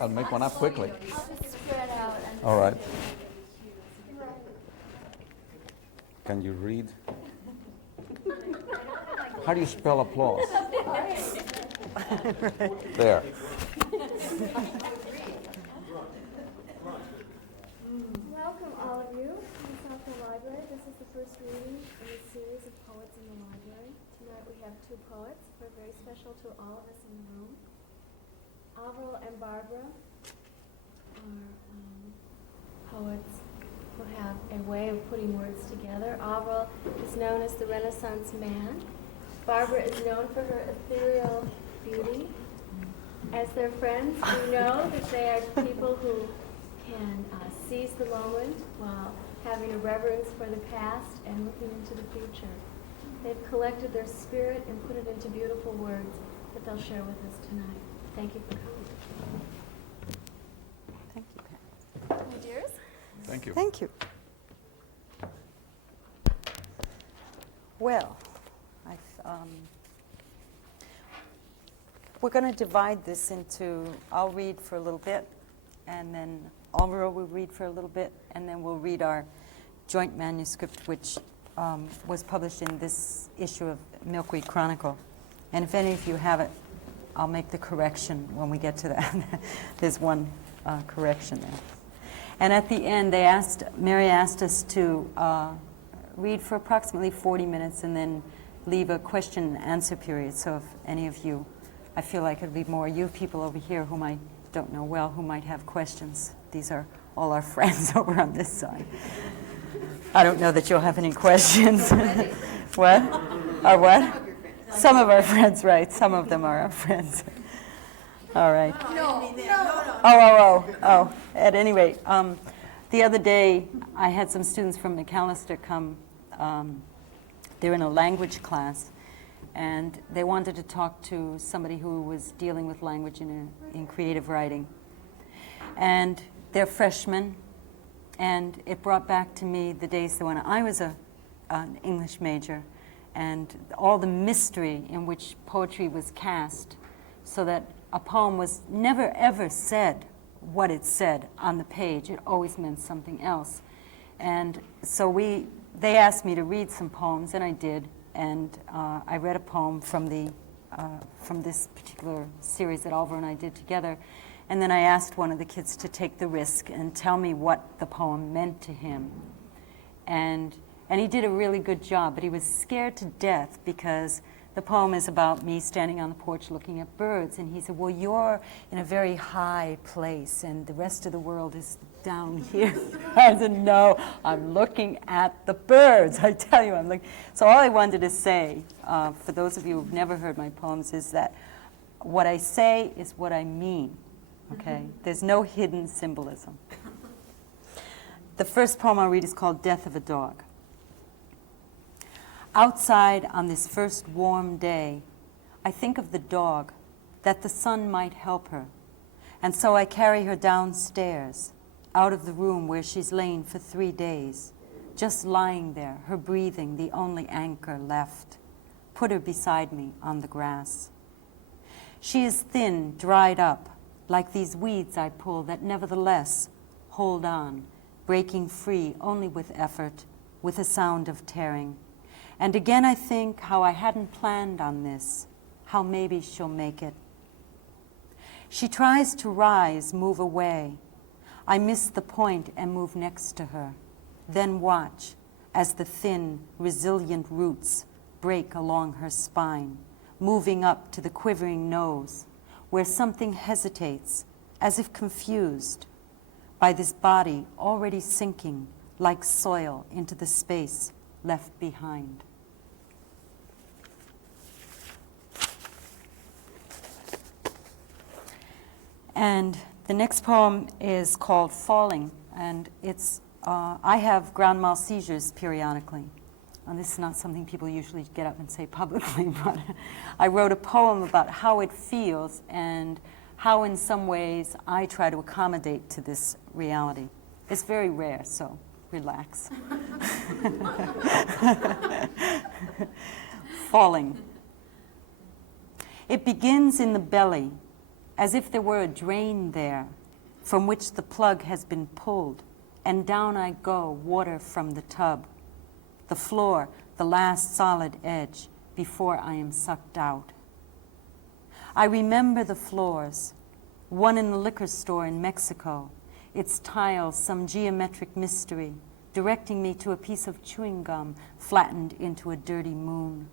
I'll make one up quickly. I'll just spread out. And All right. Can you read? How do you spell applause? There. Welcome, all of you, to the Southfield Library. This is the first reading in a series of poets in the library. Tonight we have two poets who are very special to all of us in the room. Alvaro and Barbara are poets who have a way of putting words together. Alvaro is known as the Renaissance man. Barbara is known for her ethereal beauty. As their friends, we know that they are people who can seize the moment while having a reverence for the past and looking into the future. They've collected their spirit and put it into beautiful words that they'll share with us tonight. Thank you for coming. Thank you, Pam. My dears. Thank you. Thank you. Well, we're going to divide this into, I'll read for a little bit, and then Alvaro will read for a little bit, and then we'll read our joint manuscript, which was published in this issue of Milkweed Chronicle. And if any of you have it, I'll make the correction when we get to that. There's one correction there. And at the end, Mary asked us to read for approximately 40 minutes and then leave a question and answer period. So if any of you, I feel like it'll be more you people over here whom I don't know well, who might have questions. These are all our friends over on this side. I don't know that you'll have any questions. What? Our what? Some of our friends, right. Some of them are our friends. All right. No. Oh. At any rate, the other day I had some students from McAllister come. They're in a language class, and they wanted to talk to somebody who was dealing with language in creative writing. And they're freshmen, and it brought back to me the days when I was an English major, and all the mystery in which poetry was cast, so that a poem was never ever said what it said on the page. It always meant something else. And so they asked me to read some poems, and I did. And I read a poem from this particular series that Alvaro and I did together. And then I asked one of the kids to take the risk and tell me what the poem meant to him. And he did a really good job, but he was scared to death because the poem is about me standing on the porch looking at birds. And he said, well, you're in a very high place and the rest of the world is down here. I said, no, I'm looking at the birds. I tell you, I'm looking. So all I wanted to say, for those of you who've never heard my poems, is that what I say is what I mean, okay? There's no hidden symbolism. The first poem I'll read is called Death of a Dog. Outside on this first warm day, I think of the dog, that the sun might help her. And so I carry her downstairs, out of the room where she's lain for 3 days, just lying there, her breathing the only anchor left. Put her beside me on the grass. She is thin, dried up, like these weeds I pull that nevertheless hold on, breaking free only with effort, with a sound of tearing. And again I think how I hadn't planned on this, how maybe she'll make it. She tries to rise, move away. I miss the point and move next to her, then watch as the thin, resilient roots break along her spine, moving up to the quivering nose, where something hesitates, as if confused by this body already sinking like soil into the space left behind. And the next poem is called Falling, and it's, I have grand mal seizures periodically. And this is not something people usually get up and say publicly, but I wrote a poem about how it feels and how in some ways I try to accommodate to this reality. It's very rare, so relax. Falling. It begins in the belly, as if there were a drain there, from which the plug has been pulled, and down I go, water from the tub. The floor, the last solid edge, before I am sucked out. I remember the floors, one in the liquor store in Mexico, its tiles some geometric mystery, directing me to a piece of chewing gum flattened into a dirty moon.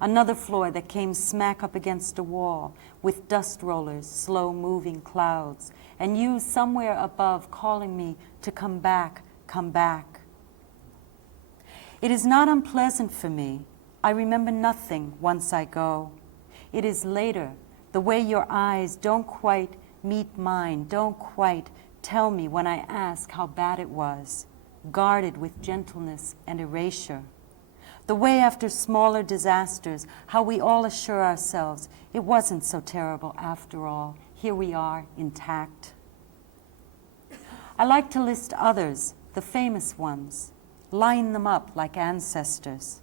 Another floor that came smack up against a wall with dust rollers, slow-moving clouds, and you somewhere above calling me to come back, come back. It is not unpleasant for me. I remember nothing once I go. It is later, the way your eyes don't quite meet mine, don't quite tell me when I ask how bad it was, guarded with gentleness and erasure. The way after smaller disasters, how we all assure ourselves it wasn't so terrible after all. Here we are, intact. I like to list others, the famous ones, line them up like ancestors.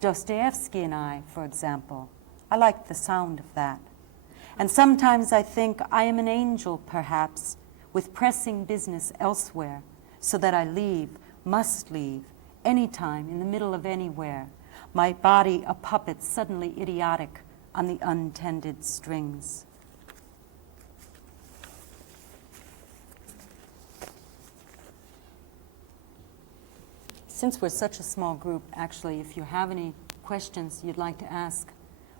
Dostoevsky and I, for example. I like the sound of that. And sometimes I think I am an angel, perhaps, with pressing business elsewhere, so that I leave, must leave, anytime, in the middle of anywhere, my body a puppet suddenly idiotic on the untended strings. Since we're such a small group, actually, if you have any questions you'd like to ask,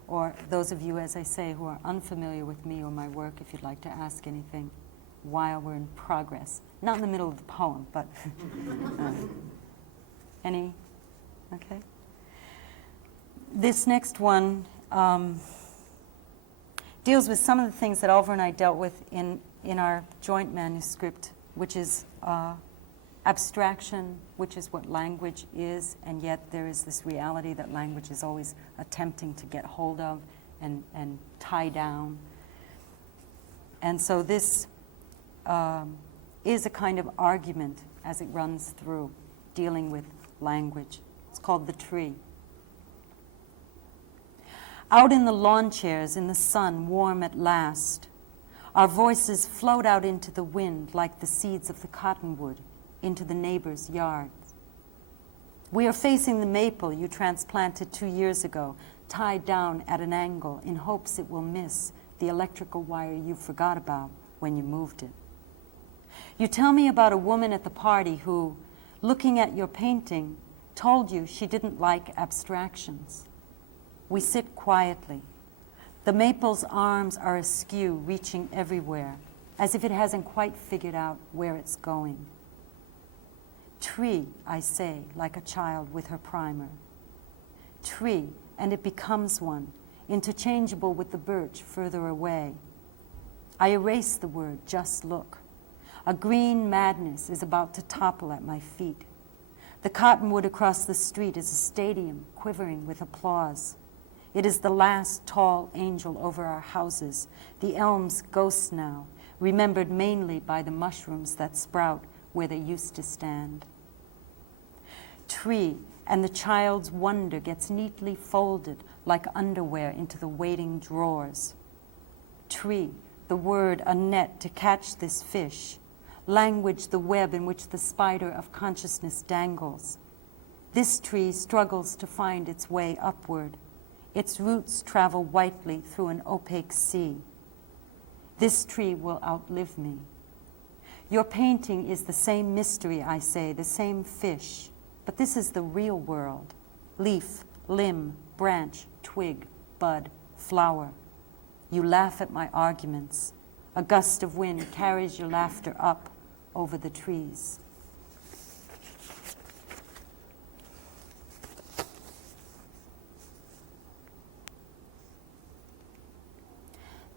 or those of you, as I say, who are unfamiliar with me or my work, if you'd like to ask anything while we're in progress. Not in the middle of the poem, but any? Okay. This next one deals with some of the things that Alvaro and I dealt with in our joint manuscript, which is abstraction, which is what language is, and yet there is this reality that language is always attempting to get hold of and tie down. And so this is a kind of argument as it runs through, dealing with language. It's called The Tree. Out in the lawn chairs, in the sun, warm at last, our voices float out into the wind like the seeds of the cottonwood into the neighbor's yards. We are facing the maple you transplanted 2 years ago, tied down at an angle in hopes it will miss the electrical wire you forgot about when you moved it. You tell me about a woman at the party who, looking at your painting, told you she didn't like abstractions. We sit quietly. The maple's arms are askew, reaching everywhere, as if it hasn't quite figured out where it's going. Tree, I say, like a child with her primer. Tree, and it becomes one, interchangeable with the birch further away. I erase the word, just look. A green madness is about to topple at my feet. The cottonwood across the street is a stadium quivering with applause. It is the last tall angel over our houses, the elm's ghost now, remembered mainly by the mushrooms that sprout where they used to stand. Tree, and the child's wonder gets neatly folded like underwear into the waiting drawers. Tree, the word a net to catch this fish. Language, the web in which the spider of consciousness dangles. This tree struggles to find its way upward. Its roots travel whitely through an opaque sea. This tree will outlive me. Your painting is the same mystery, I say, the same fish, but this is the real world. Leaf, limb, branch, twig, bud, flower. You laugh at my arguments. A gust of wind carries your laughter up over the trees.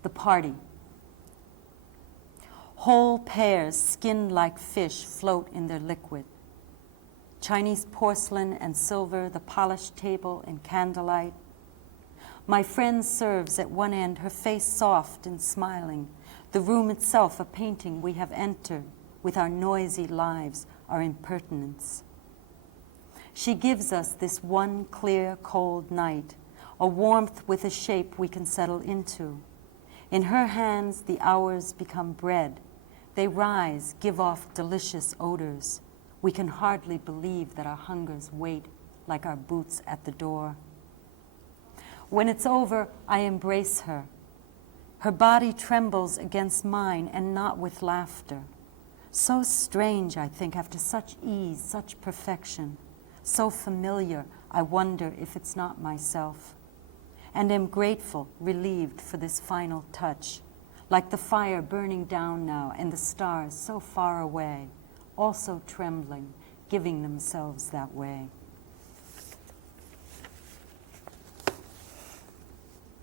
The party. Whole pears, skinned like fish, float in their liquid. Chinese porcelain and silver, the polished table in candlelight. My friend serves at one end, her face soft and smiling. The room itself a painting we have entered with our noisy lives, our impertinence. She gives us this one clear, cold night, a warmth with a shape we can settle into. In her hands, the hours become bread. They rise, give off delicious odors. We can hardly believe that our hungers wait like our boots at the door. When it's over, I embrace her. Her body trembles against mine, and not with laughter. So strange, I think, after such ease, such perfection. So familiar, I wonder if it's not myself. And am grateful, relieved for this final touch. Like the fire burning down now, and the stars so far away, also trembling, giving themselves that way.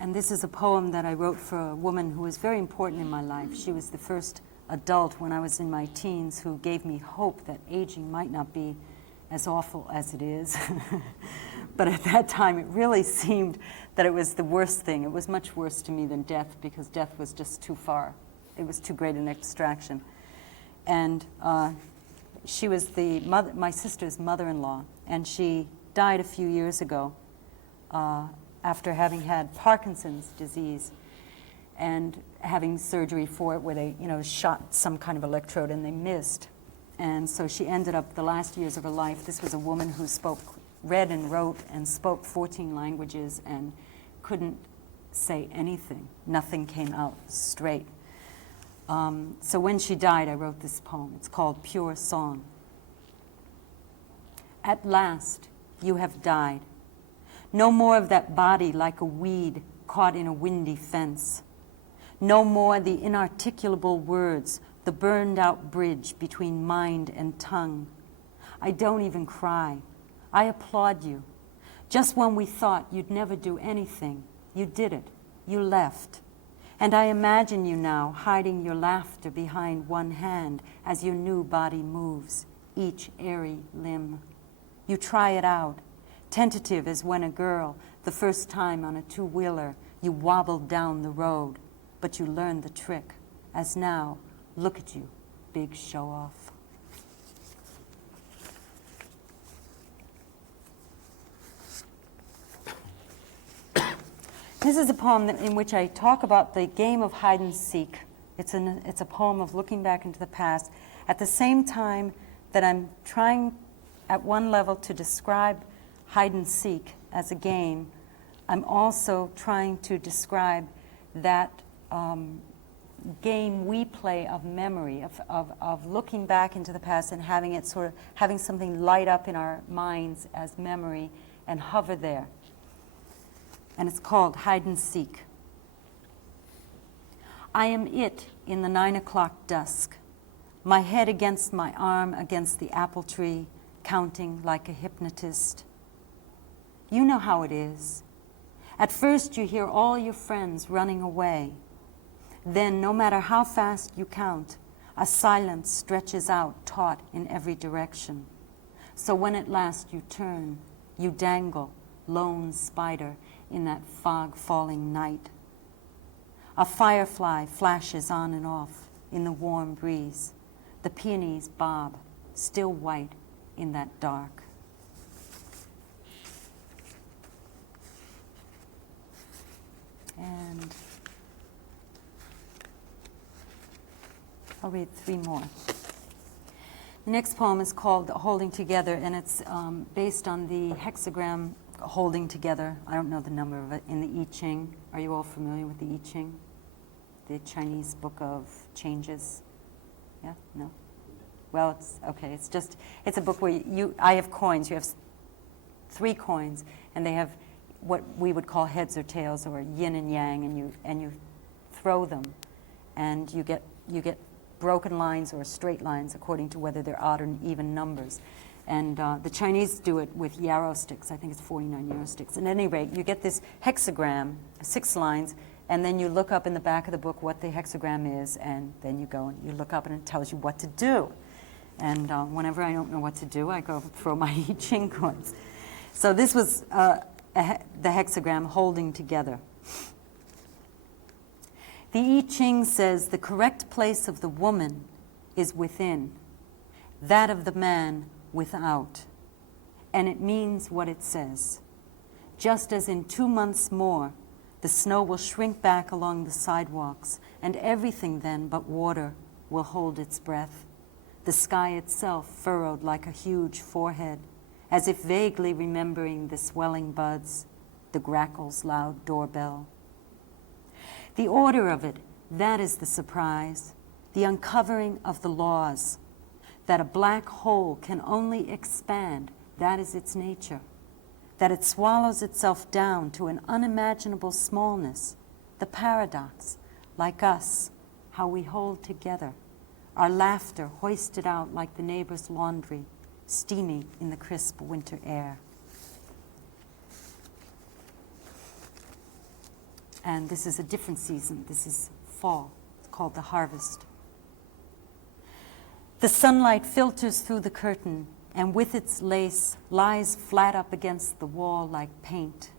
And this is a poem that I wrote for a woman who was very important in my life. She was the first adult when I was in my teens who gave me hope that aging might not be as awful as it is. But at that time, it really seemed that it was the worst thing. It was much worse to me than death, because death was just too far. It was too great an extraction. And she was my sister's mother-in-law, and she died a few years ago after having had Parkinson's disease and having surgery for it, where they, shot some kind of electrode and they missed. And so she ended up the last years of her life. This was a woman who read and wrote and spoke 14 languages and couldn't say anything. Nothing came out straight. So when she died, I wrote this poem. It's called Pure Song. At last, you have died. No more of that body like a weed caught in a windy fence. No more the inarticulable words, the burned-out bridge between mind and tongue. I don't even cry. I applaud you. Just when we thought you'd never do anything, you did it. You left. And I imagine you now hiding your laughter behind one hand as your new body moves, each airy limb. You try it out, tentative as when a girl, the first time on a two-wheeler, you wobbled down the road, but you learned the trick. As now, look at you, big show-off. This is a poem in which I talk about the game of hide and seek. It's a poem of looking back into the past. At the same time that I'm trying at one level to describe hide and seek as a game, I'm also trying to describe that game we play of memory, of looking back into the past and having something light up in our minds as memory and hover there. And it's called Hide and Seek. I am it in the 9 o'clock dusk, my head against my arm against the apple tree, counting like a hypnotist. You know how it is. At first you hear all your friends running away. Then, no matter how fast you count, a silence stretches out, taut in every direction. So when at last you turn, you dangle, lone spider, in that fog-falling night. A firefly flashes on and off in the warm breeze. The peonies bob, still white in that dark. And I'll read 3 more. The next poem is called Holding Together, and it's based on the hexagram holding together. I don't know the number of it, in the I Ching. Are you all familiar with the I Ching? The Chinese book of changes? Yeah? No? Well, it's okay. It's a book where I have coins. You have 3 coins, and they have what we would call heads or tails, or yin and yang, and you throw them, and you get broken lines or straight lines according to whether they're odd or even numbers. And the Chinese do it with yarrow sticks. I think it's 49 yarrow sticks. At any rate, you get this hexagram, 6 lines, and then you look up in the back of the book what the hexagram is, and then you go and you look up and it tells you what to do. And whenever I don't know what to do, I go throw my I Ching coins. So this was the hexagram holding together. The I Ching says the correct place of the woman is within, that of the man without, and it means what it says. just as in 2 months more, the snow will shrink back along the sidewalks, and everything then but water will hold its breath. The sky itself furrowed like a huge forehead, as if vaguely remembering the swelling buds, the grackle's loud doorbell. The order of it, that is the surprise, the uncovering of the laws. That a black hole can only expand, that is its nature. That it swallows itself down to an unimaginable smallness, the paradox, like us, how we hold together, our laughter hoisted out like the neighbor's laundry, steamy in the crisp winter air. And this is a different season. This is fall. It's called the harvest. The sunlight filters through the curtain, and with its lace lies flat up against the wall like paint.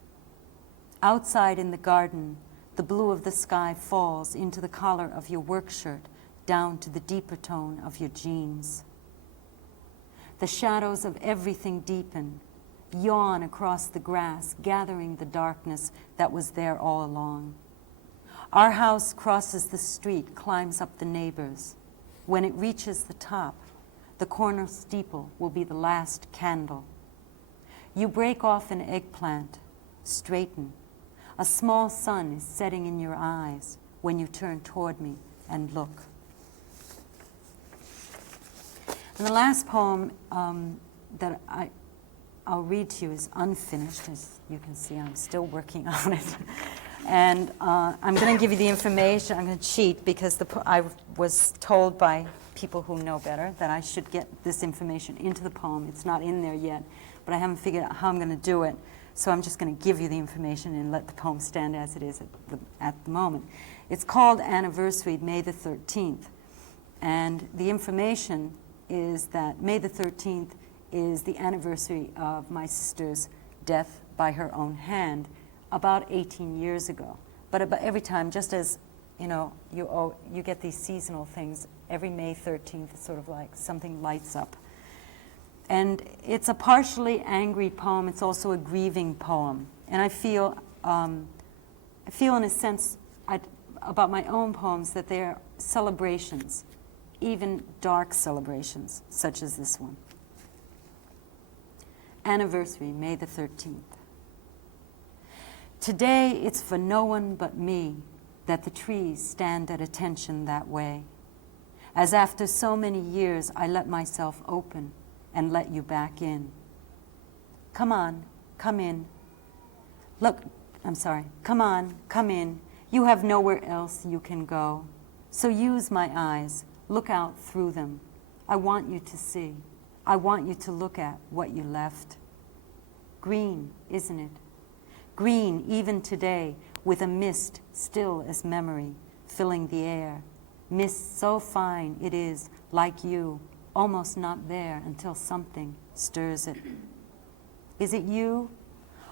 Outside in the garden, the blue of the sky falls into the collar of your work shirt, down to the deeper tone of your jeans. The shadows of everything deepen, yawn across the grass, gathering the darkness that was there all along. Our house crosses the street, climbs up the neighbor's. When it reaches the top, the corner steeple will be the last candle. You break off an eggplant, straighten. A small sun is setting in your eyes when you turn toward me and look. And the last poem that I'll read to you is unfinished. As you can see, I'm still working on it. And I'm going to give you the information. I'm going to cheat because I was told by people who know better that I should get this information into the poem. It's not in there yet, but I haven't figured out how I'm going to do it. So I'm just going to give you the information and let the poem stand as it is at the moment. It's called Anniversary, May the 13th. And the information is that May the 13th is the anniversary of my sister's death by her own hand about 18 years ago. But about every time, just as you get these seasonal things, every May 13th, it's sort of like something lights up. And it's a partially angry poem. It's also a grieving poem. And I feel in a sense about my own poems that they're celebrations, even dark celebrations, such as this one. Anniversary, May the 13th. Today it's for no one but me that the trees stand at attention that way. As after so many years I let myself open and let you back in. Come on, come in. Come on, come in. You have nowhere else you can go. So use my eyes, look out through them. I want you to see. I want you to look at what you left. Green, isn't it? Green even today, with a mist still as memory, filling the air. Mist so fine it is, like you, almost not there until something stirs it. Is it you?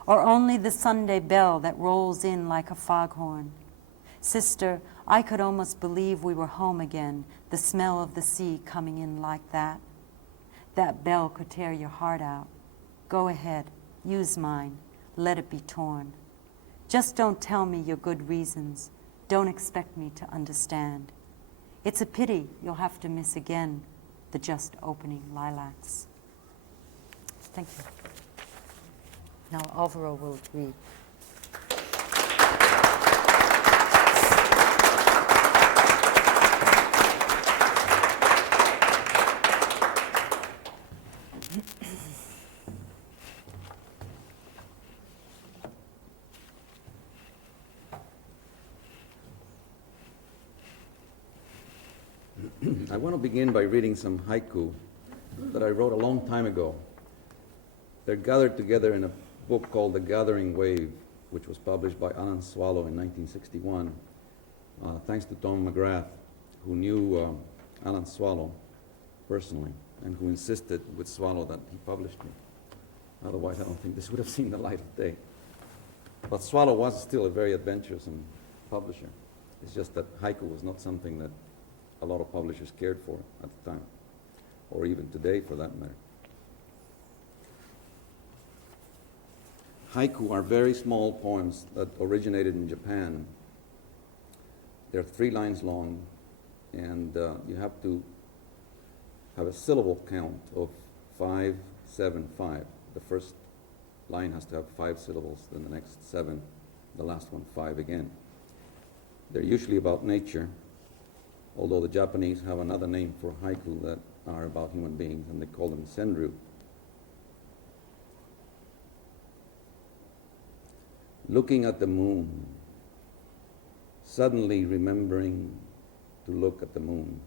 Or only the Sunday bell that rolls in like a foghorn? Sister, I could almost believe we were home again, the smell of the sea coming in like that. That bell could tear your heart out. Go ahead, use mine, let it be torn. Just don't tell me your good reasons. Don't expect me to understand. It's a pity you'll have to miss again the just opening lilacs. Thank you. Now Alvaro will read. I want to begin by reading some haiku that I wrote a long time ago. They're gathered together in a book called The Gathering Wave, which was published by Alan Swallow in 1961, thanks to Tom McGrath, who knew Alan Swallow personally and who insisted with Swallow that he published me. Otherwise, I don't think this would have seen the light of day. But Swallow was still a very adventuresome publisher. It's just that haiku was not something that a lot of publishers cared for at the time, or even today for that matter. Haiku are very small poems that originated in Japan. They're 3 lines long, and you have to have a syllable count of 5, 7, 5. The first line has to have 5 syllables, then the next 7, the last one 5 again. They're usually about nature, although the Japanese have another name for haiku that are about human beings, and they call them senryu. Looking at the moon, suddenly remembering to look at the moon.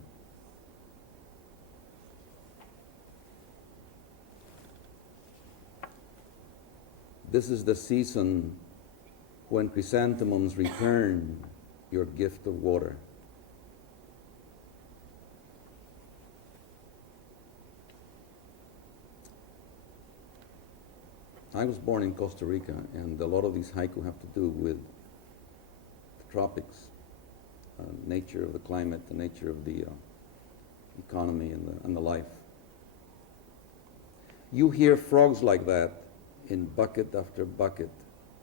This is the season when chrysanthemums return your gift of water. I was born in Costa Rica, and a lot of these haiku have to do with the tropics, nature of the climate, the nature of the economy and the life. You hear frogs like that in bucket after bucket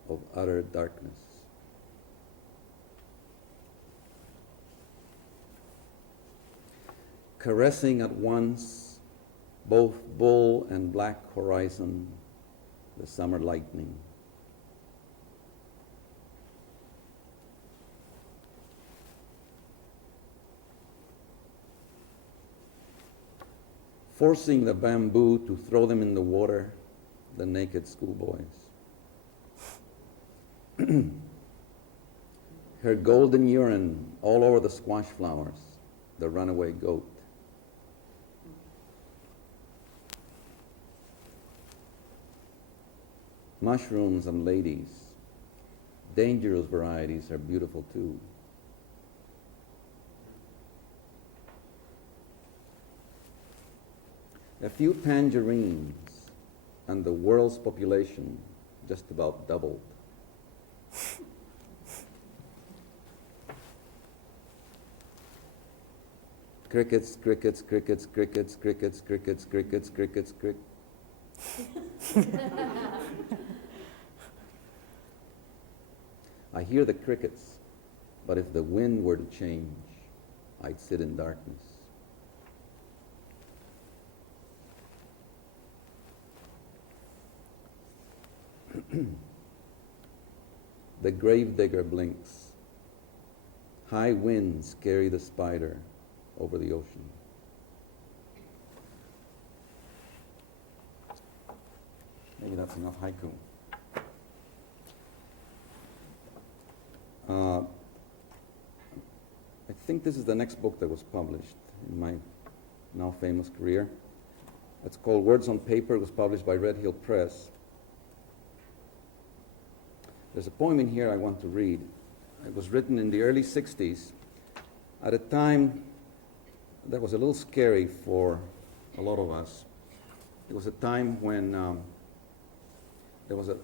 of utter darkness. Caressing at once both bull and black horizon, the summer lightning. Forcing the bamboo to throw them in the water, the naked schoolboys. Her golden urine all over the squash flowers, the runaway goat. Mushrooms and ladies, dangerous varieties are beautiful too. A few tangerines and the world's population just about doubled. Crickets, crickets, crickets, crickets, crickets, crickets, crickets, crickets, crickets. I hear the crickets, but if the wind were to change, I'd sit in darkness. The gravedigger blinks. High winds carry the spider over the ocean. Maybe that's enough haiku. I think this is the next book that was published in my now famous career. It's called Words on Paper. It was published by Red Hill Press. There's a poem in here I want to read. It was written in the early 60s at a time that was a little scary for a lot of us. It was a time when there was a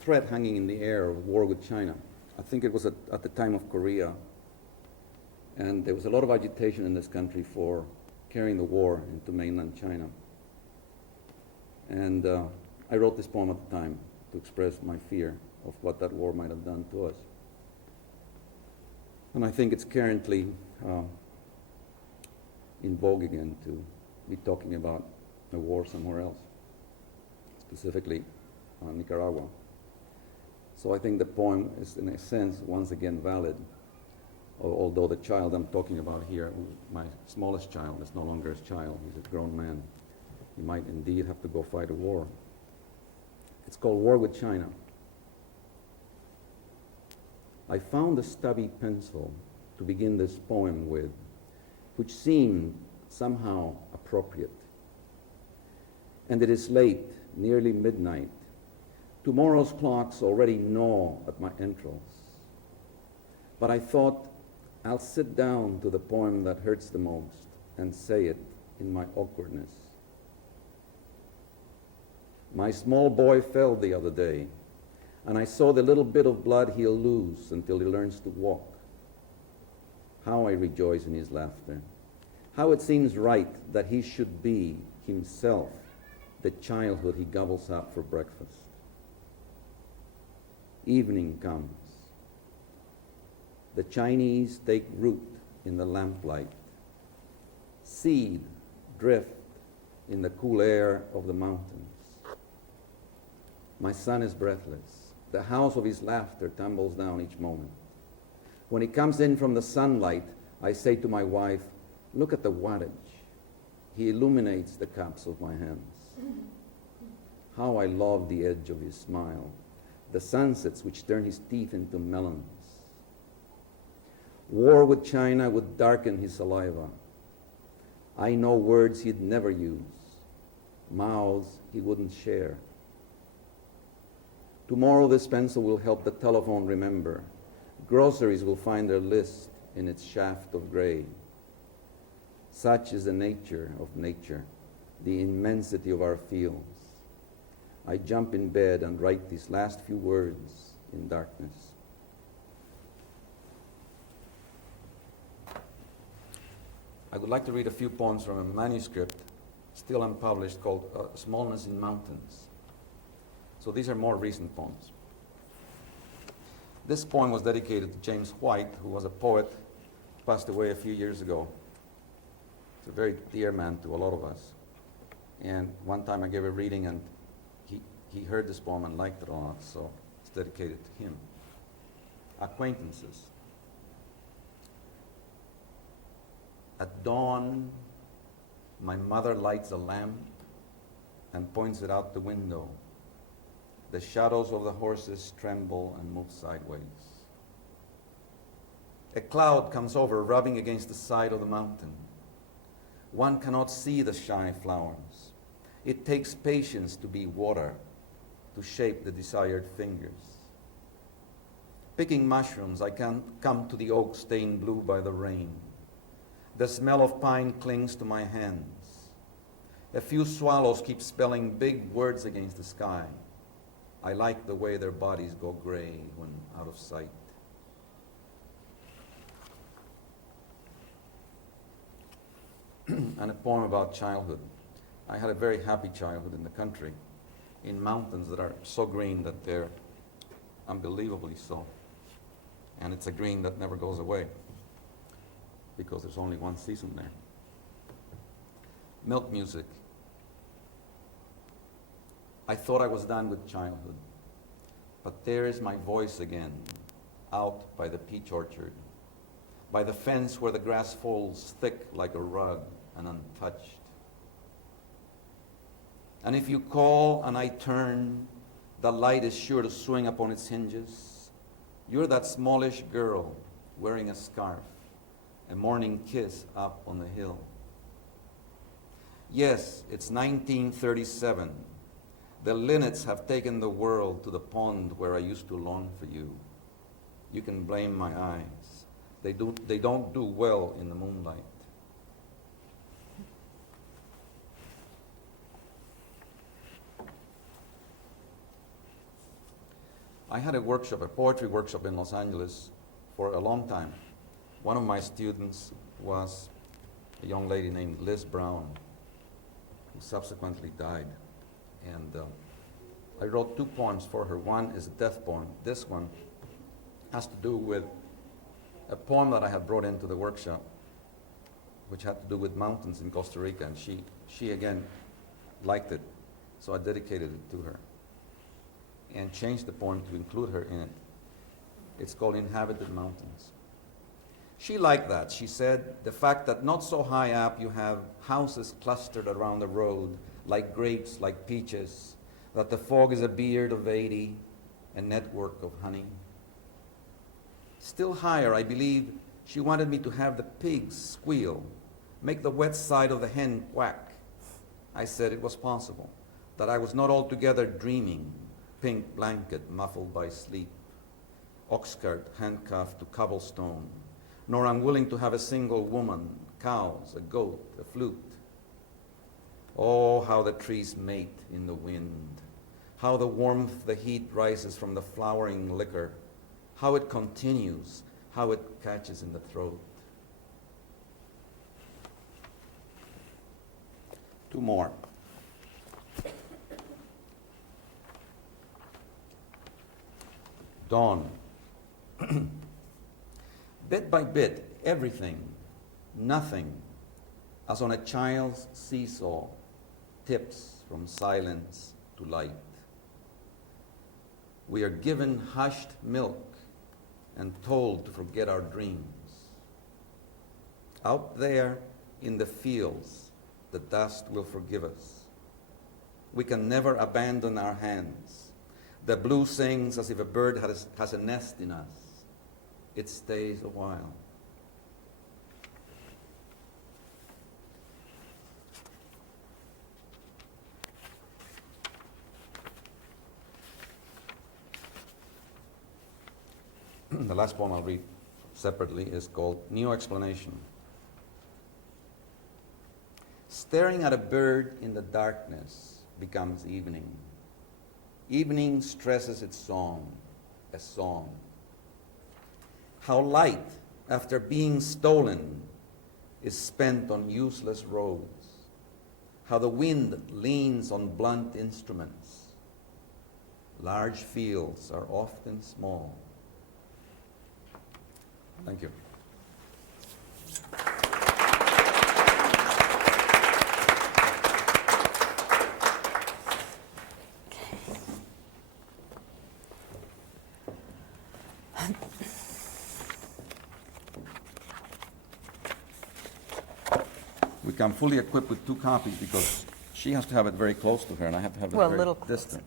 threat hanging in the air of war with China. I think it was at the time of Korea. And there was a lot of agitation in this country for carrying the war into mainland China. And I wrote this poem at the time to express my fear of what that war might have done to us. And I think it's currently in vogue again to be talking about a war somewhere else, specifically Nicaragua. So I think the poem is, in a sense, once again valid, although the child I'm talking about here, my smallest child, is no longer a child. He's a grown man. He might indeed have to go fight a war. It's called War with China. I found a stubby pencil to begin this poem with, which seemed somehow appropriate. And it is late, nearly midnight. Tomorrow's clocks already gnaw at my entrails. But I thought, I'll sit down to the poem that hurts the most and say it in my awkwardness. My small boy fell the other day, and I saw the little bit of blood he'll lose until he learns to walk. How I rejoice in his laughter. How it seems right that he should be himself the childhood he gobbles up for breakfast. Evening comes. The Chinese take root in the lamplight. Seed drift in the cool air of the mountains. My son is breathless. The house of his laughter tumbles down each moment. When he comes in from the sunlight, I say to my wife, look at the wattage. He illuminates the cups of my hands. How I love the edge of his smile, the sunsets which turn his teeth into melons. War with China would darken his saliva. I know words he'd never use, mouths he wouldn't share. Tomorrow this pencil will help the telephone remember. Groceries will find their list in its shaft of gray. Such is the nature of nature, the immensity of our fields. I jump in bed and write these last few words in darkness. I would like to read a few poems from a manuscript, still unpublished, called Smallness in Mountains. So these are more recent poems. This poem was dedicated to James White, who was a poet, passed away a few years ago. He's a very dear man to a lot of us. And one time I gave a reading and he heard this poem and liked it a lot, so it's dedicated to him. Acquaintances. At dawn, my mother lights a lamp and points it out the window. The shadows of the horses tremble and move sideways. A cloud comes over, rubbing against the side of the mountain. One cannot see the shy flowers. It takes patience to be water, to shape the desired fingers. Picking mushrooms, I can come to the oak stained blue by the rain. The smell of pine clings to my hands. A few swallows keep spelling big words against the sky. I like the way their bodies go gray when out of sight. And a poem about childhood. I had a very happy childhood in the country, in mountains that are so green that they're unbelievably so. And it's a green that never goes away, because there's only one season there. Milk music. I thought I was done with childhood, but there is my voice again, out by the peach orchard, by the fence where the grass falls thick like a rug and untouched. And if you call and I turn, the light is sure to swing upon its hinges. You're that smallish girl wearing a scarf, a morning kiss up on the hill. Yes, it's 1937. The linnets have taken the world to the pond where I used to long for you. You can blame my eyes. They don't do well in the moonlight. I had a workshop, a poetry workshop in Los Angeles for a long time. One of my students was a young lady named Liz Brown, who subsequently died. And I wrote 2 poems for her. One is a death poem. This one has to do with a poem that I had brought into the workshop, which had to do with mountains in Costa Rica. And she again liked it, so I dedicated it to her and changed the poem to include her in it. It's called Inhabited Mountains. She liked that. She said, the fact that not so high up you have houses clustered around the road, like grapes, like peaches, that the fog is a beard of 80, a network of honey. Still higher, I believe she wanted me to have the pigs squeal, make the wet side of the hen quack. I said it was possible, that I was not altogether dreaming, pink blanket muffled by sleep, oxcart handcuffed to cobblestone, nor unwilling to have a single woman, cows, a goat, a flute. Oh, how the trees mate in the wind, how the warmth, the heat rises from the flowering liquor, how it continues, how it catches in the throat. 2 more. Dawn. Bit by bit, everything, nothing, as on a child's seesaw, tips from silence to light. We are given hushed milk and told to forget our dreams. Out there in the fields, the dust will forgive us. We can never abandon our hands. The blue sings as if a bird has a nest in us. It stays a while. The last poem I'll read separately is called New Explanation. Staring at a bird in the darkness becomes evening. Evening stresses its song, a song. How light, after being stolen, is spent on useless roads. How the wind leans on blunt instruments. Large fields are often small. Thank you. We come fully equipped with 2 copies because she has to have it very close to her and I have to have it very little distant.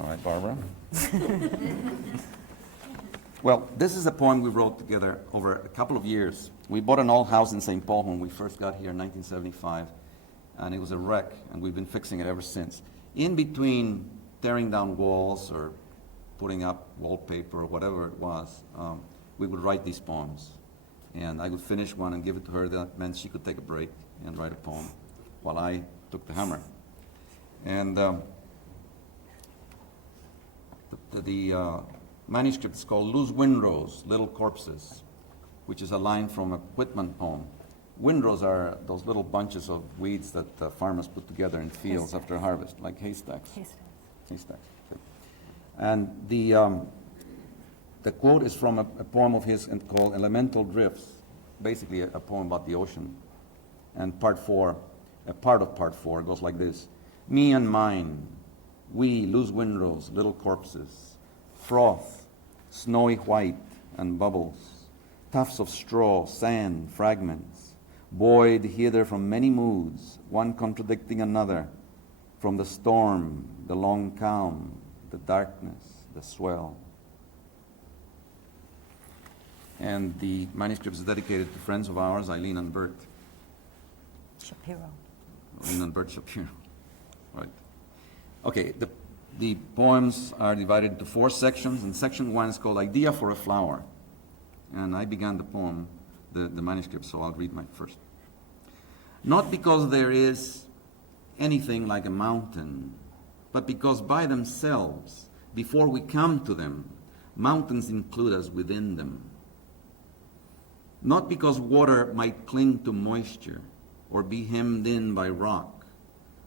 All right, Barbara. Well, this is a poem we wrote together over a couple of years. We bought an old house in St. Paul when we first got here in 1975, and it was a wreck, and we've been fixing it ever since. In between tearing down walls or putting up wallpaper or whatever it was, we would write these poems. And I would finish one and give it to her. That meant she could take a break and write a poem while I took the hammer. And the manuscript is called Loose Windrows, Little Corpses, which is a line from a Whitman poem. Windrows are those little bunches of weeds that farmers put together in fields after harvest, like haystacks. Haystacks. Okay. And the quote is from a poem of his called Elemental Drifts, basically a poem about the ocean. And part of part four goes like this. Me and mine, we, loose windrows, little corpses, froth, snowy white and bubbles, tufts of straw, sand, fragments, buoyed hither from many moods, one contradicting another, from the storm, the long calm, the darkness, the swell. And the manuscript is dedicated to friends of ours, Eileen and Bert. Shapiro. Eileen and Bert Shapiro. Right. Okay, the poems are divided into 4 sections, and section 1 is called Idea for a Flower. And I began the poem, the manuscript, so I'll read my first. Not because there is anything like a mountain, but because by themselves, before we come to them, mountains include us within them. Not because water might cling to moisture or be hemmed in by rock,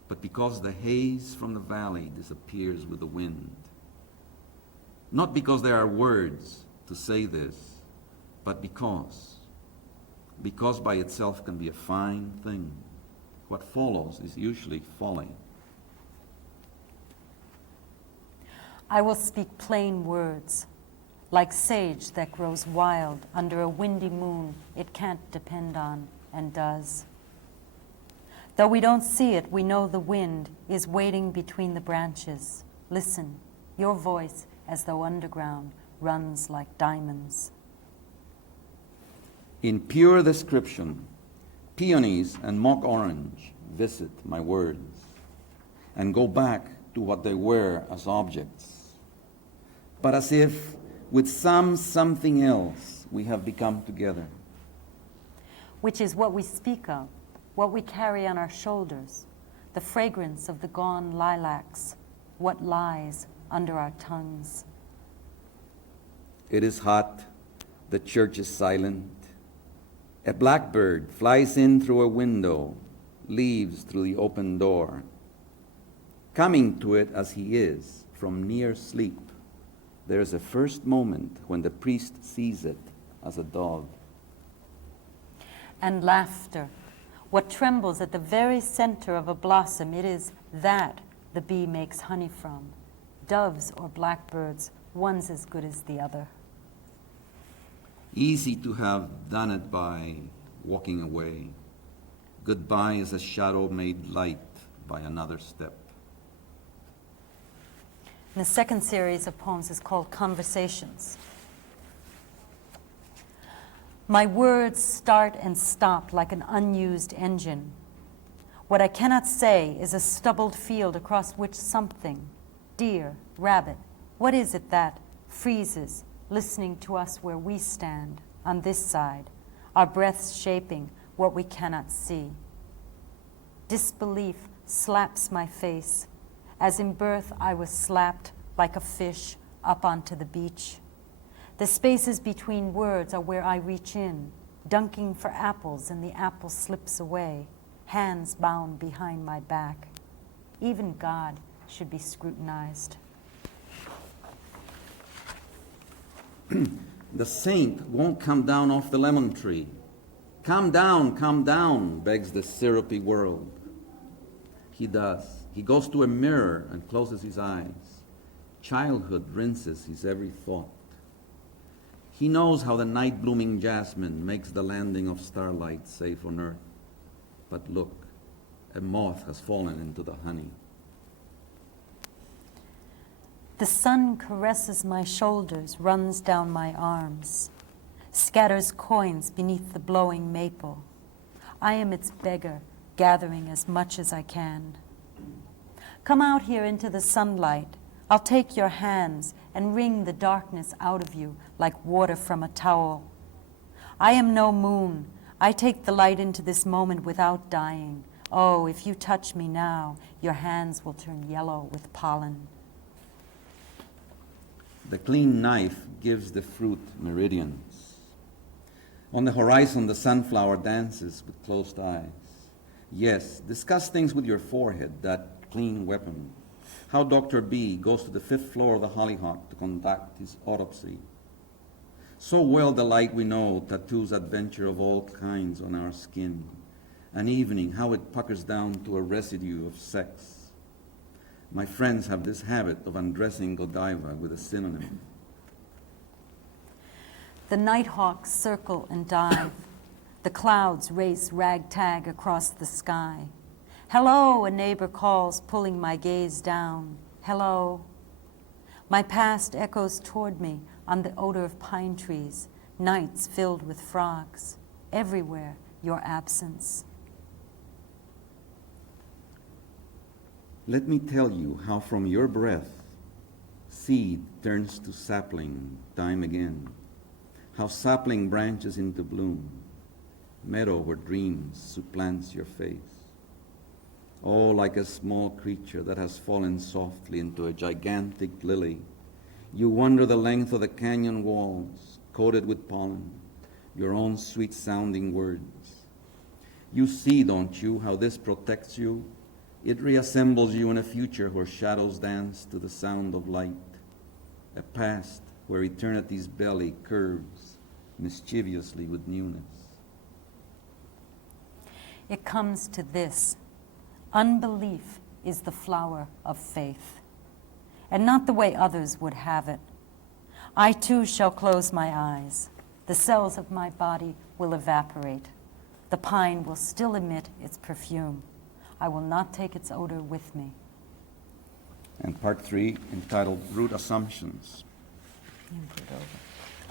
but because the haze from the valley disappears with the wind. Not because there are words to say this, but because by itself can be a fine thing. What follows is usually folly. I will speak plain words, like sage that grows wild under a windy moon it can't depend on, and does. Though we don't see it, we know the wind is waiting between the branches. Listen, your voice, as though underground, runs like diamonds. In pure description, peonies and mock orange visit my words and go back to what they were as objects. But as if with something else we have become together. Which is what we speak of, what we carry on our shoulders, the fragrance of the gone lilacs, what lies under our tongues. It is hot, the church is silent. A blackbird flies in through a window, leaves through the open door. Coming to it as he is, from near sleep, there is a first moment when the priest sees it as a dog. And laughter, what trembles at the very center of a blossom, it is that the bee makes honey from. Doves or blackbirds, one's as good as the other. Easy to have done it by walking away. Goodbye is a shadow made light by another step. And the second series of poems is called Conversations. My words start and stop like an unused engine. What I cannot say is a stubbled field across which something, deer, rabbit, what is it that freezes, listening to us where we stand, on this side, our breaths shaping what we cannot see. Disbelief slaps my face, as in birth I was slapped like a fish up onto the beach. The spaces between words are where I reach in, dunking for apples, and the apple slips away, hands bound behind my back. Even God should be scrutinized. The saint won't come down off the lemon tree. Come down, begs the syrupy world. He does. He goes to a mirror and closes his eyes. Childhood rinses his every thought. He knows how the night-blooming jasmine makes the landing of starlight safe on earth. But look, a moth has fallen into the honey. The sun caresses my shoulders, runs down my arms, scatters coins beneath the blowing maple. I am its beggar, gathering as much as I can. Come out here into the sunlight. I'll take your hands and wring the darkness out of you like water from a towel. I am no moon. I take the light into this moment without dying. Oh, if you touch me now, your hands will turn yellow with pollen. The clean knife gives the fruit meridians. On the horizon, the sunflower dances with closed eyes. Yes, discuss things with your forehead, that clean weapon. How Dr. B goes to the 5th floor of the Hollyhock to conduct his autopsy. So well the light we know tattoos adventure of all kinds on our skin. An evening, how it puckers down to a residue of sex. My friends have this habit of undressing Godiva with a synonym. The nighthawks circle and dive. The clouds race ragtag across the sky. Hello, a neighbor calls, pulling my gaze down. Hello. My past echoes toward me on the odor of pine trees, nights filled with frogs. Everywhere, your absence. Let me tell you how from your breath, seed turns to sapling time again. How sapling branches into bloom, meadow where dreams supplants your face. Oh, like a small creature that has fallen softly into a gigantic lily, you wander the length of the canyon walls, coated with pollen, your own sweet-sounding words. You see, don't you, how this protects you? It reassembles you in a future where shadows dance to the sound of light, a past where eternity's belly curves mischievously with newness. It comes to this. Unbelief is the flower of faith, and not the way others would have it. I too shall close my eyes. The cells of my body will evaporate. The pine will still emit its perfume. I will not take its odor with me. And part 3, entitled Root Assumptions.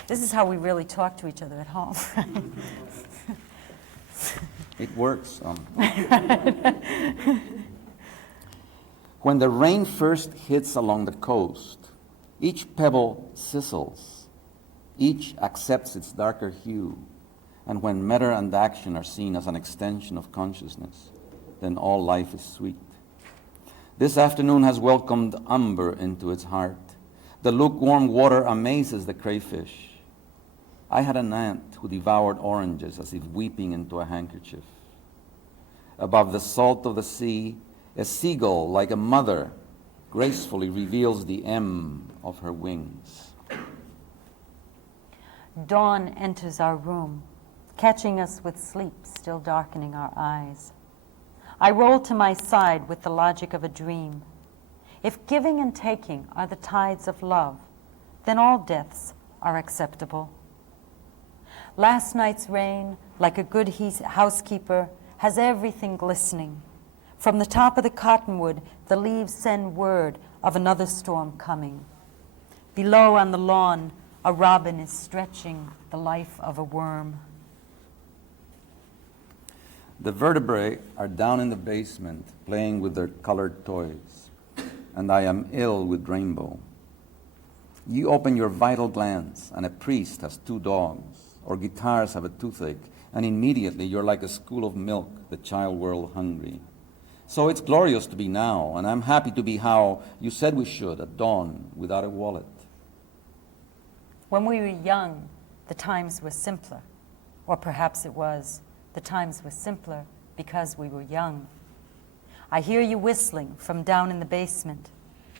This is how we really talk to each other at home. It works. When the rain first hits along the coast, each pebble sizzles, each accepts its darker hue, and when matter and action are seen as an extension of consciousness, then all life is sweet. This afternoon has welcomed umber into its heart. The lukewarm water amazes the crayfish. I had an aunt who devoured oranges as if weeping into a handkerchief. Above the salt of the sea, A seagull, like a mother, gracefully reveals the M of her wings. Dawn enters our room, catching us with sleep, still darkening our eyes. I roll to my side with the logic of a dream. If giving and taking are the tides of love, then all deaths are acceptable. Last night's rain, like a good housekeeper, has everything glistening. From the top of the cottonwood, the leaves send word of another storm coming. Below on the lawn, a robin is stretching the life of a worm. The vertebrae are down in the basement playing with their colored toys, and I am ill with rainbow. You open your vital glands, and a priest has 2 dogs, or guitars have a toothache, and immediately you're like a school of milk, the child world hungry. So it's glorious to be now, and I'm happy to be how you said we should at dawn without a wallet. When we were young, the times were simpler. Or perhaps it was, the times were simpler because we were young. I hear you whistling from down in the basement.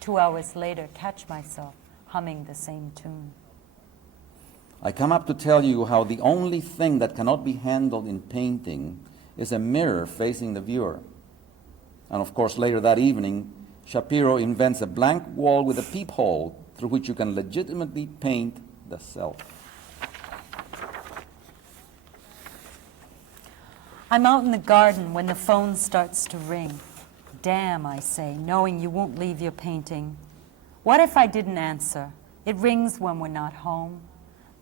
2 hours later, catch myself humming the same tune. I come up to tell you how the only thing that cannot be handled in painting is a mirror facing the viewer. And of course, later that evening, Shapiro invents a blank wall with a peephole through which you can legitimately paint the self. I'm out in the garden when the phone starts to ring. Damn, I say, knowing you won't leave your painting. What if I didn't answer? It rings when we're not home.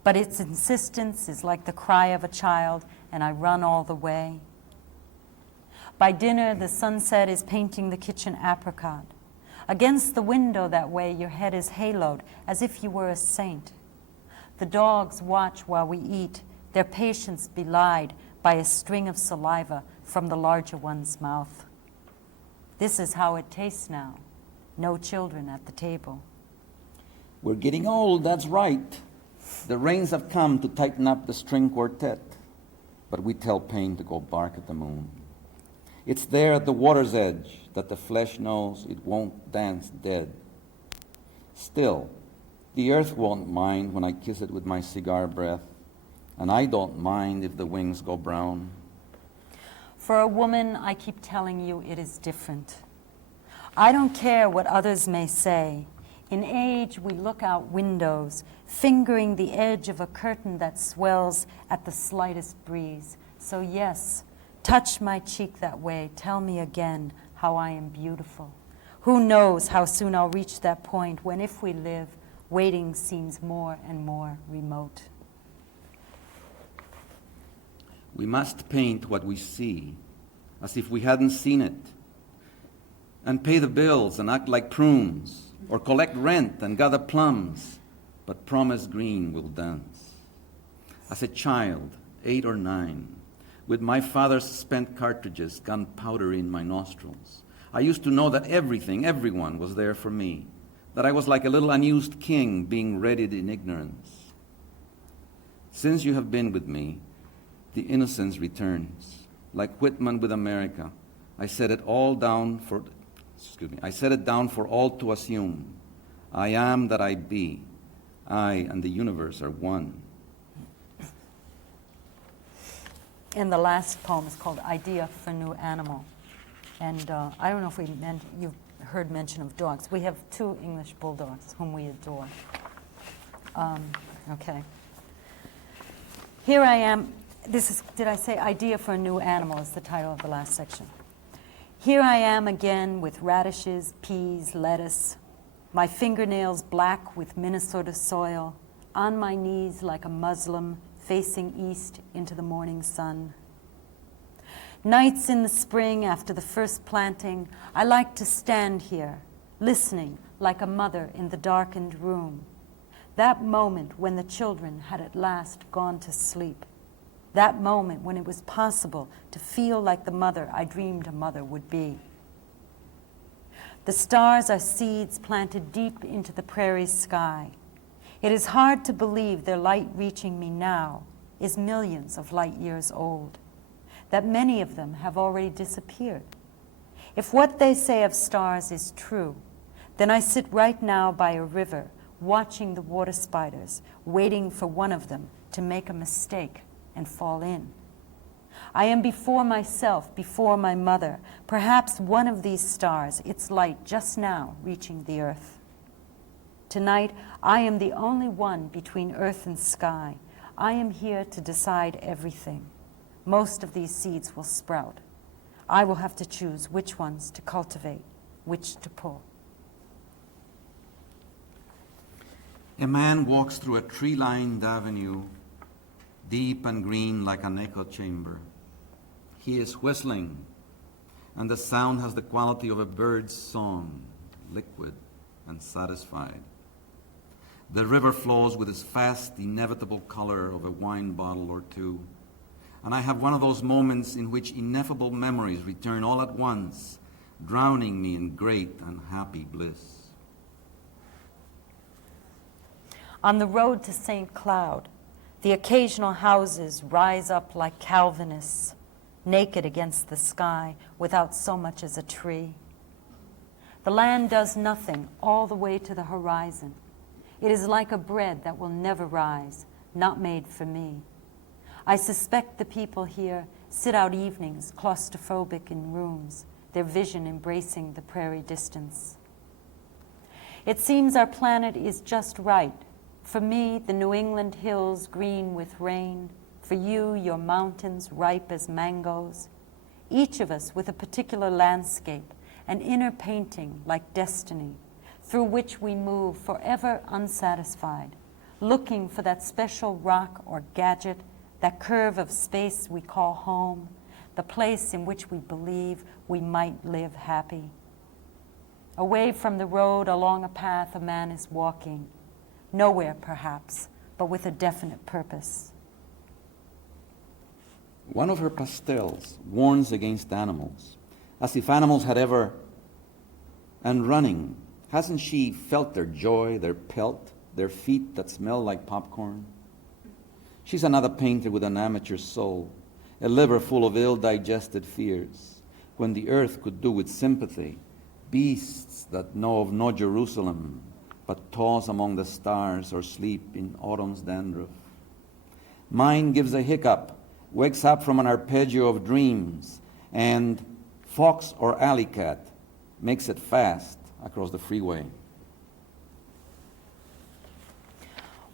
But its insistence is like the cry of a child, and I run all the way. By dinner, the sunset is painting the kitchen apricot. Against the window that way, your head is haloed, as if you were a saint. The dogs watch while we eat, their patience belied by a string of saliva from the larger one's mouth. This is how it tastes now. No children at the table. We're getting old, that's right. The rains have come to tighten up the string quartet, but we tell pain to go bark at the moon. It's there at the water's edge that the flesh knows it won't dance dead. Still, the earth won't mind when I kiss it with my cigar breath, and I don't mind if the wings go brown. For a woman, I keep telling you it is different. I don't care what others may say. In age, we look out windows, fingering the edge of a curtain that swells at the slightest breeze. So yes, touch my cheek that way. Tell me again how I am beautiful. Who knows how soon I'll reach that point when, if we live, waiting seems more and more remote. We must paint what we see, as if we hadn't seen it, and pay the bills and act like prunes, or collect rent and gather plums, but promise green will dance. As a child, 8 or 9, with my father's spent cartridges, gunpowder in my nostrils, I used to know that everything, everyone was there for me, that I was like a little unused king being readied in ignorance. Since you have been with me, the innocence returns. Like Whitman with America, I set it down for all to assume. I am that I be. I and the universe are one. And the last poem is called Idea for a New Animal. And I don't know if you've heard mention of dogs. We have 2 English bulldogs whom we adore. Okay. Here I am. Did I say Idea for a New Animal is the title of the last section. Here I am again with radishes, peas, lettuce, my fingernails black with Minnesota soil, on my knees like a Muslim, facing east into the morning sun. Nights in the spring after the first planting, I like to stand here, listening like a mother in the darkened room. That moment when the children had at last gone to sleep. That moment when it was possible to feel like the mother I dreamed a mother would be. The stars are seeds planted deep into the prairie's sky. It is hard to believe their light reaching me now is millions of light years old, that many of them have already disappeared. If what they say of stars is true, then I sit right now by a river, watching the water spiders, waiting for one of them to make a mistake and fall in. I am before myself, before my mother, perhaps one of these stars, its light just now reaching the earth. Tonight, I am the only one between earth and sky. I am here to decide everything. Most of these seeds will sprout. I will have to choose which ones to cultivate, which to pull. A man walks through a tree-lined avenue, deep and green like an echo chamber. He is whistling, and the sound has the quality of a bird's song, liquid and satisfied. The river flows with its fast, inevitable color of a wine bottle or two, and I have one of those moments in which ineffable memories return all at once, drowning me in great and happy bliss. On the road to St. Cloud, the occasional houses rise up like Calvinists, naked against the sky without so much as a tree. The land does nothing all the way to the horizon. It is like a bread that will never rise, not made for me. I suspect the people here sit out evenings claustrophobic in rooms, their vision embracing the prairie distance. It seems our planet is just right. For me, the New England hills green with rain. For you, your mountains ripe as mangoes. Each of us with a particular landscape, an inner painting like destiny, through which we move forever unsatisfied, looking for that special rock or gadget, that curve of space we call home, the place in which we believe we might live happy. Away from the road, along a path a man is walking, nowhere perhaps, but with a definite purpose. One of her pastels warns against animals, as if animals had ever... And running, hasn't she felt their joy, their pelt, their feet that smell like popcorn? She's another painter with an amateur soul, a liver full of ill-digested fears, when the earth could do with sympathy, beasts that know of no Jerusalem, but toss among the stars or sleep in autumn's dandruff. Mine gives a hiccup, wakes up from an arpeggio of dreams, and fox or alley cat makes it fast across the freeway.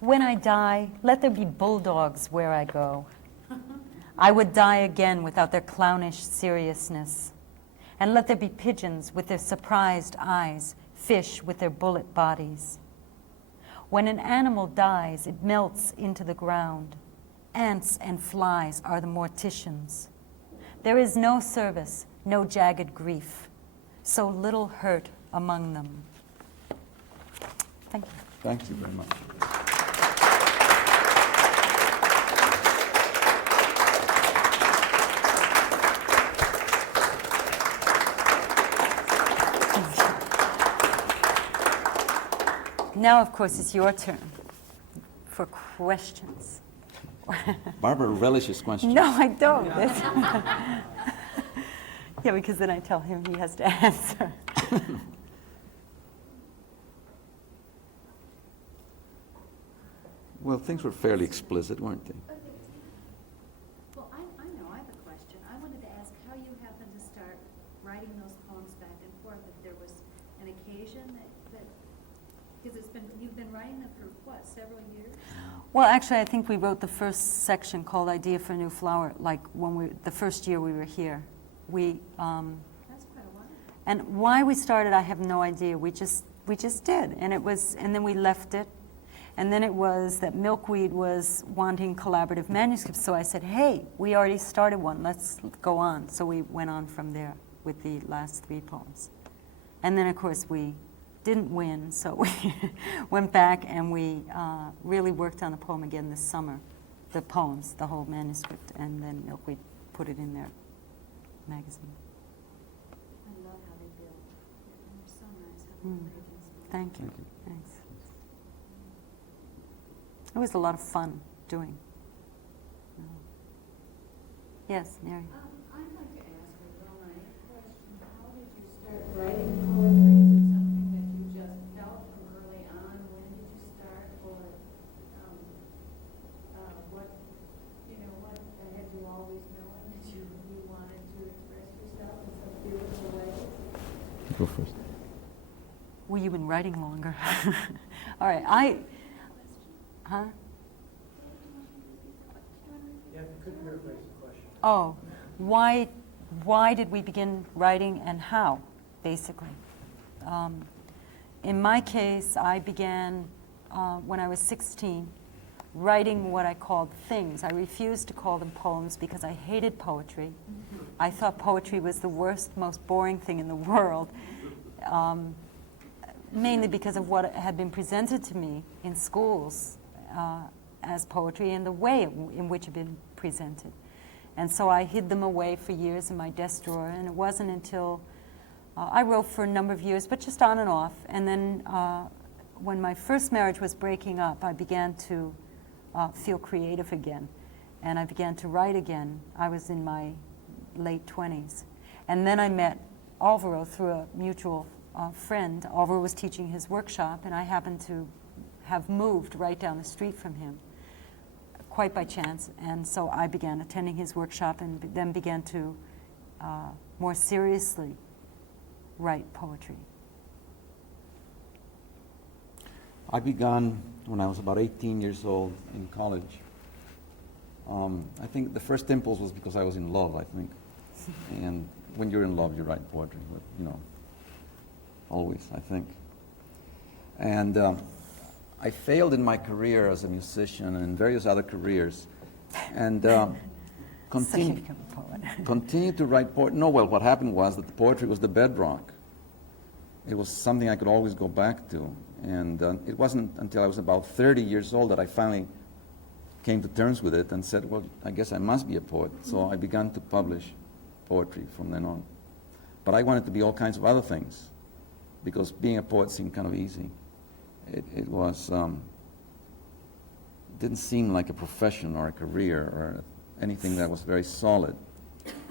When I die, let there be bulldogs where I go. I would die again without their clownish seriousness. And let there be pigeons with their surprised eyes, fish with their bullet bodies. When an animal dies, it melts into the ground. Ants and flies are the morticians. There is no service, no jagged grief, so little hurt among them. Thank you. Thank you very much. Now, of course, it's your turn for questions. Barbara relishes questions. No, I don't. Yeah, because then I tell him he has to answer. Well, things were fairly explicit, weren't they? Well, I know, I have a question. I wanted to ask how you happened to start writing those poems back and forth, if there was an occasion that because you've been writing them for, what, several years? Well, actually, I think we wrote the first section called Idea for a New Flower, like the first year we were here. That's quite a while. And why we started, I have no idea. We just did, and then we left it. And then it was that Milkweed was wanting collaborative manuscripts, so I said, hey, we already started one, let's go on. So we went on from there with the last 3 poems. And then, of course, we didn't win, so we went back and we really worked on the poem again this summer, the poems, the whole manuscript, and then Milkweed put it in their magazine. I love how they build. They're so nice how they build. Thank you. Thank you. Thanks. It was a lot of fun doing. Yes, Mary. I'd like to ask a real naive question. How did writing poetry? Is it something that you just felt from early on? When did you start? Or what, what have you always known that you wanted to express yourself in such beautiful ways? Go first. Well, you've been writing longer. All right, huh? Yeah, if you could paraphrase the question. Oh, why did we begin writing and how, basically? In my case, I began when I was 16, writing what I called things. I refused to call them poems because I hated poetry. I thought poetry was the worst, most boring thing in the world, mainly because of what had been presented to me in schools as poetry and the way in which it had been presented. And so I hid them away for years in my desk drawer, and it wasn't until I wrote for a number of years, but just on and off. And then when my first marriage was breaking up, I began to feel creative again, and I began to write again. I was in my late 20s. And then I met Alvaro through a mutual friend. Alvaro was teaching his workshop, and I happened to have moved right down the street from him, quite by chance. And so I began attending his workshop and then began to more seriously write poetry. I began when I was about 18 years old in college. I think the first impulse was because I was in love, I think. And when you're in love, you write poetry, but, always, I think. And I failed in my career as a musician and in various other careers. And continued to write poetry. No, well, what happened was that the poetry was the bedrock. It was something I could always go back to. And it wasn't until I was about 30 years old that I finally came to terms with it and said, well, I guess I must be a poet. So I began to publish poetry from then on. But I wanted to be all kinds of other things, because being a poet seemed kind of easy. It was, didn't seem like a profession or a career or anything that was very solid.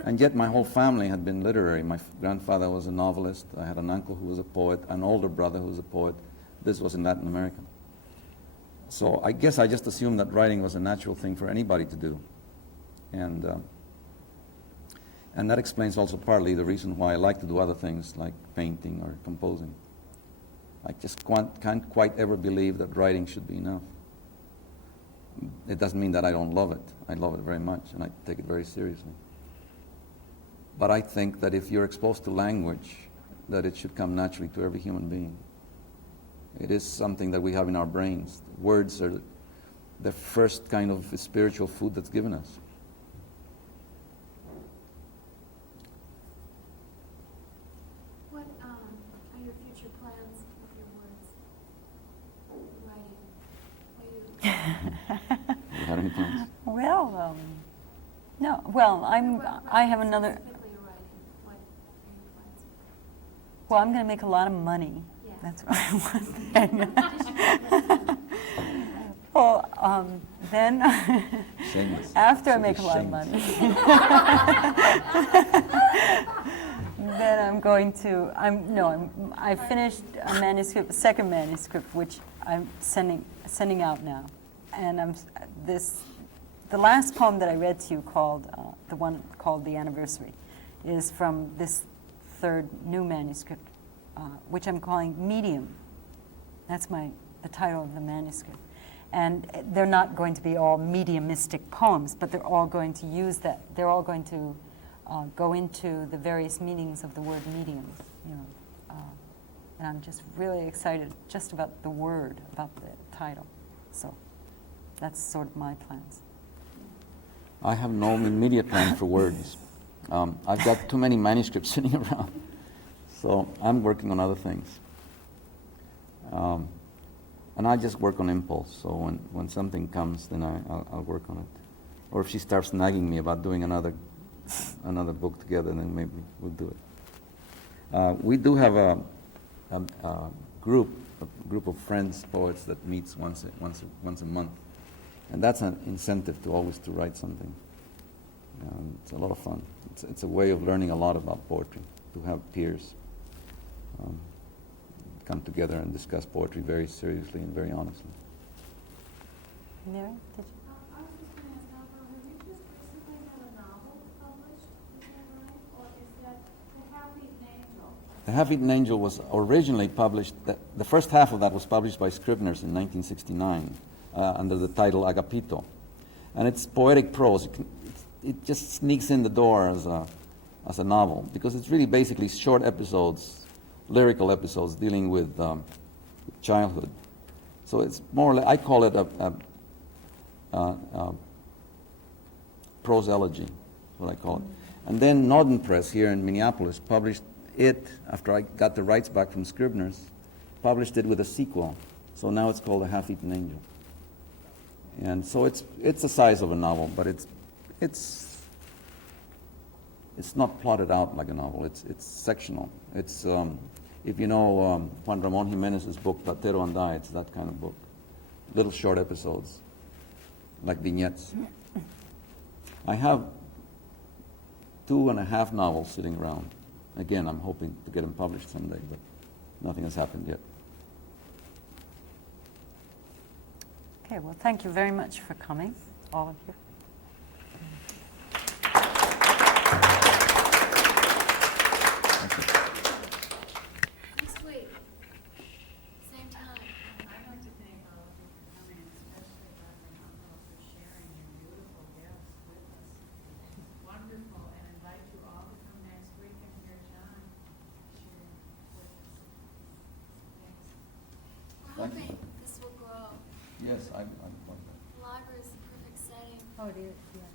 And yet my whole family had been literary. My grandfather was a novelist. I had an uncle who was a poet, an older brother who was a poet. This was in Latin America. So I guess I just assumed that writing was a natural thing for anybody to do. And that explains also partly the reason why I like to do other things like painting or composing. I just can't quite ever believe that writing should be enough. It doesn't mean that I don't love it. I love it very much, and I take it very seriously. But I think that if you're exposed to language, that it should come naturally to every human being. It is something that we have in our brains. Words are the first kind of spiritual food that's given us. What are your future plans with your words? Writing? Do you have any plans? Well, no. Well, I have another. Specifically your writing. What are your plans? Well, I'm going to make a lot of money. Yeah. That's what I want. Well, then Shameless. after I Should be make a lot of shameless. money, then I'm going to. I finished a manuscript, a second manuscript, which I'm sending out now, and the last poem that I read to you, the one called "The Anniversary," is from this third new manuscript, which I'm calling Medium. That's the title of the manuscript. And they're not going to be all mediumistic poems, but they're all going to use that. They're all going to go into the various meanings of the word medium. And I'm just really excited just about the word, about the title. So that's sort of my plans. I have no immediate plan for words. I've got too many manuscripts sitting around, so I'm working on other things. And I just work on impulse, so when something comes, then I'll work on it. Or if she starts nagging me about doing another book together, then maybe we'll do it. We do have a group of friends, poets, that meets once a month. And that's an incentive to always to write something. It's a lot of fun. It's a way of learning a lot about poetry, to have peers. come together and discuss poetry very seriously and very honestly. Mary, did you? I was just going to ask Alvaro, have you just recently had a novel published? Is that right? Or is that The Half-Eaten Angel? The Half-Eaten Angel was originally published, the first half of that was published by Scribner's in 1969 under the title Agapito. And it's poetic prose. It just sneaks in the door as a novel, because it's really basically short episodes, lyrical episodes dealing with childhood. So it's more like, I call it a prose elegy, is what I call it. And then Northern Press here in Minneapolis published it, after I got the rights back from Scribner's, published it with a sequel. So now it's called The Half-Eaten Angel. And so it's the size of a novel, but it's not plotted out like a novel. It's sectional. It's if you know Juan Ramon Jimenez's book Platero and I, it's that kind of book. Little short episodes, like vignettes. I have 2.5 novels sitting around. Again, I'm hoping to get them published someday, but nothing has happened yet. Okay, well, thank you very much for coming, all of you. Next week, same time. I'd like to thank all of you for coming, especially Dr. Monroe for sharing your beautiful gifts with us. Wonderful, and invite you all to come next week and hear John share with us. Thanks. We're Thank you. hoping this will grow. Yes, I'm The library is the perfect setting. Oh, it is, yeah.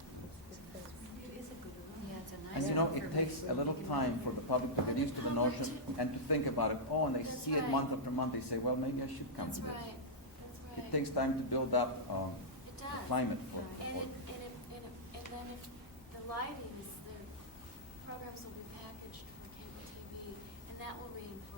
It is a good room. Yeah, it's a nice. And you know, room it for takes big a little room. time for the public to get used to the notion and to think about it. Oh, and they That's see it right. month after month, they say, well, maybe I should come That's to this. right. That's right. It takes time to build up It the does. climate for And then if the lighting is, the programs will be packaged for cable TV, and that will reinforce